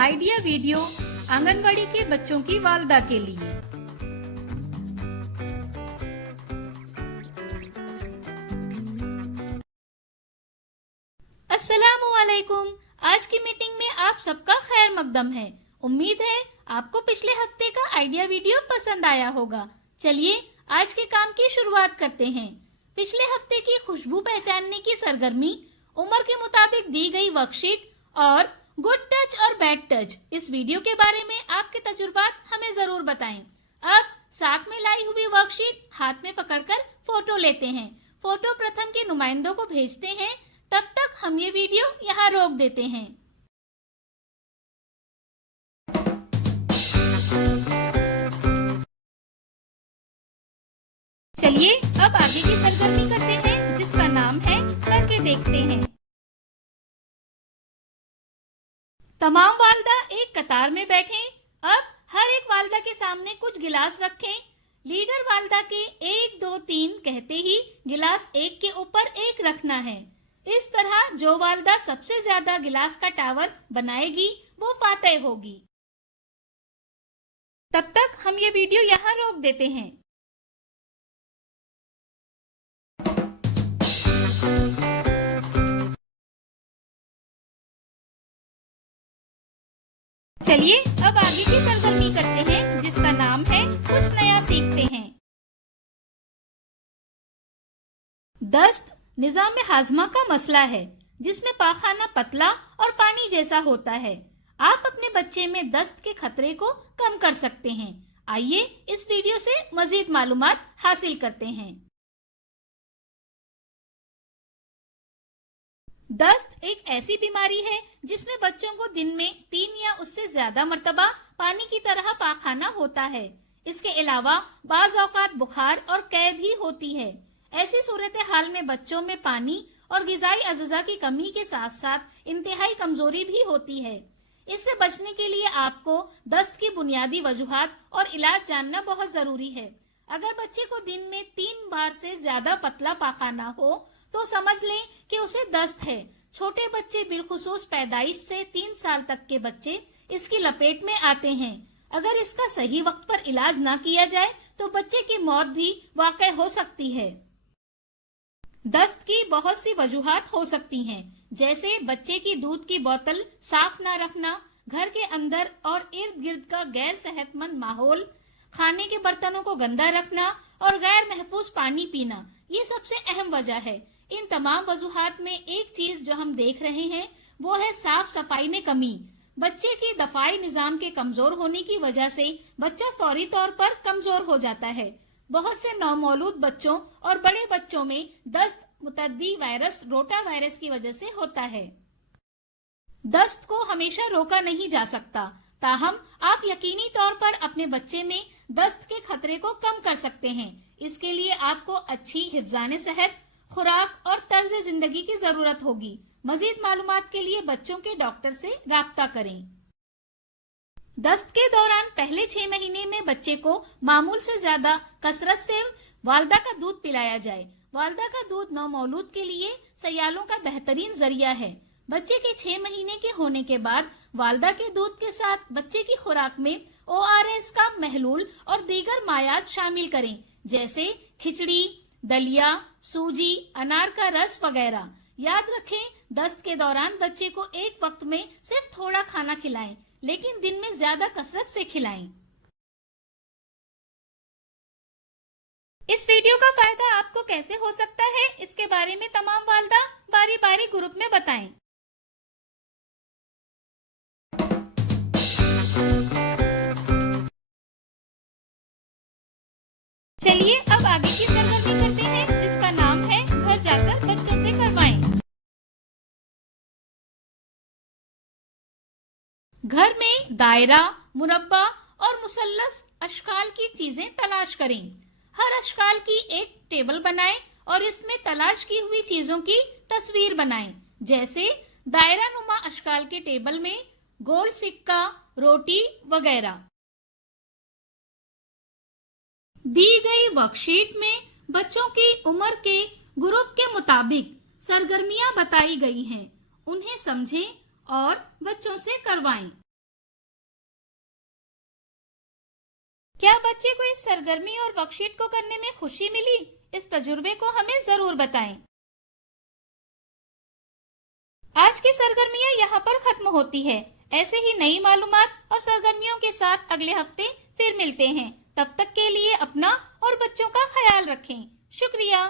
Idea video anganwadi के बच्चों की वालदा के लिए। अस्सलामुअलैकुम। आज की मीटिंग में आप सबका खैर मकदम है। उम्मीद है आपको पिछले हफ्ते का आइडिया वीडियो पसंद आया होगा। चलिए आज के काम की शुरुआत करते हैं। पिछले हफ्ते की खुशबू पहचानने की सरगर्मी, उम्र के मुताबिक दी गई वर्कशीट और गुड टच और बैड टच इस वीडियो के बारे में आपके तजुर्बात हमें जरूर बताएं। अब साथ में लाई हुई वर्कशीट हाथ में पकड़कर फोटो लेते हैं। फोटो प्रथम के नुमाइंदों को भेजते हैं। तब तक हम ये वीडियो यहाँ रोक देते हैं। चलिए अब आगे की सरगर्मी करते हैं, जिसका नाम है करके देखते हैं। तमाम वालदा एक कतार में बैठें। अब हर एक वालदा के सामने कुछ गिलास रखें। लीडर वालदा के 1, 2, 3 कहते ही गिलास एक के ऊपर एक रखना है। इस तरह जो वालदा सबसे ज्यादा गिलास का टावर बनाएगी वो फातेह होगी। तब तक हम ये वीडियो यहाँ रोक देते हैं। चलिए अब आगे की सरगर्मी करते हैं, जिसका नाम है कुछ नया सीखते हैं। दस्त निजाम हाजमा का मसला है, जिसमें पाखाना पतला और पानी जैसा होता है। आप अपने बच्चे में दस्त के खतरे को कम कर सकते हैं। आइए इस वीडियो से मजीद मालूमात हासिल करते हैं। दस्त एक ऐसी बीमारी है जिसमें बच्चों को दिन में 3 या उससे ज्यादा मर्तबा पानी की तरह पाखाना होता है। इसके अलावा बाज औकात बुखार और कै भी होती है। ऐसी सूरत हाल में बच्चों में पानी और गिजाई अज़्ज़ा की कमी के साथ साथ इंतहाई कमजोरी भी होती है। इससे बचने के लिए आपको दस्त की बुनियादी वजूहात और इलाज जानना बहुत जरूरी है। अगर बच्चे को दिन में 3 बार से ज्यादा पतला पाखाना हो तो समझ लें कि उसे दस्त है। छोटे बच्चे बिलखुसूस पैदाइश से 3 साल तक के बच्चे इसकी लपेट में आते हैं। अगर इसका सही वक्त पर इलाज ना किया जाए तो बच्चे की मौत भी वाक़ई हो सकती है। दस्त की बहुत सी वजूहात हो सकती हैं, जैसे बच्चे की दूध की बोतल साफ ना रखना, घर के अंदर और इर्द गिर्द का गैर सेहतमंद माहौल, खाने के बर्तनों को गंदा रखना और गैर महफूज पानी पीना। ये सबसे अहम वजह है। इन तमाम वजूहात में एक चीज जो हम देख रहे हैं वो है साफ सफाई में कमी। बच्चे की दफाई निजाम के कमजोर होने की वजह से बच्चा फौरी तौर पर कमजोर हो जाता है। बहुत से नौमौलूद बच्चों और बड़े बच्चों में दस्त मुतद्दी वायरस रोटा वायरस की वजह से होता है। दस्त को हमेशा रोका नहीं जा सकता, ताहम आप यकीनी तौर पर अपने बच्चे में दस्त के खतरे को कम कर सकते हैं। इसके लिए आपको अच्छी हिफ्जाने सेहत, खुराक और तर्ज जिंदगी की जरूरत होगी। मजीद मालूमात के लिए बच्चों के डॉक्टर से राब्ता करें। दस्त के दौरान पहले 6 महीने में बच्चे को मामूल से ज्यादा कसरत से वालदा का दूध पिलाया जाए। वालदा का दूध नौमौलूद के लिए सयालों का बेहतरीन जरिया है। बच्चे के 6 महीने के होने के बाद वालदा के दूध के साथ बच्चे की खुराक में ORS का महलूल और दीगर मायात शामिल करें, जैसे खिचड़ी, दलिया, सूजी, अनार का रस वगैरह। याद रखें, दस्त के दौरान बच्चे को एक वक्त में सिर्फ थोड़ा खाना खिलाएं, लेकिन दिन में ज्यादा कसरत से खिलाएं। इस वीडियो का फायदा आपको कैसे हो सकता है, इसके बारे में तमाम वालदा बारी बारी ग्रुप में बताएं। चलिए अब आगे की सरगर्मी करते हैं, जिसका नाम है घर जाकर बच्चों से करवाएं। घर में दायरा, मुरब्बा और मुसल्लस अशकाल की चीजें तलाश करें। हर अशकाल की एक टेबल बनाएं और इसमें तलाश की हुई चीजों की तस्वीर बनाएं। जैसे दायरा नुमा अशकाल के टेबल में गोल सिक्का, रोटी वगैरह। दी गई वर्कशीट में बच्चों की उम्र के ग्रुप के मुताबिक सरगर्मियां बताई गई हैं। उन्हें समझें और बच्चों से करवाएं। क्या बच्चे को इस सरगर्मी और वर्कशीट को करने में खुशी मिली? इस तजुर्बे को हमें जरूर बताएं। आज की सरगर्मियां यहाँ पर खत्म होती है। ऐसे ही नई मालूमात और सरगर्मियों के साथ अगले हफ्ते फिर मिलते हैं। तब तक के लिए अपना और बच्चों का ख्याल रखें। शुक्रिया।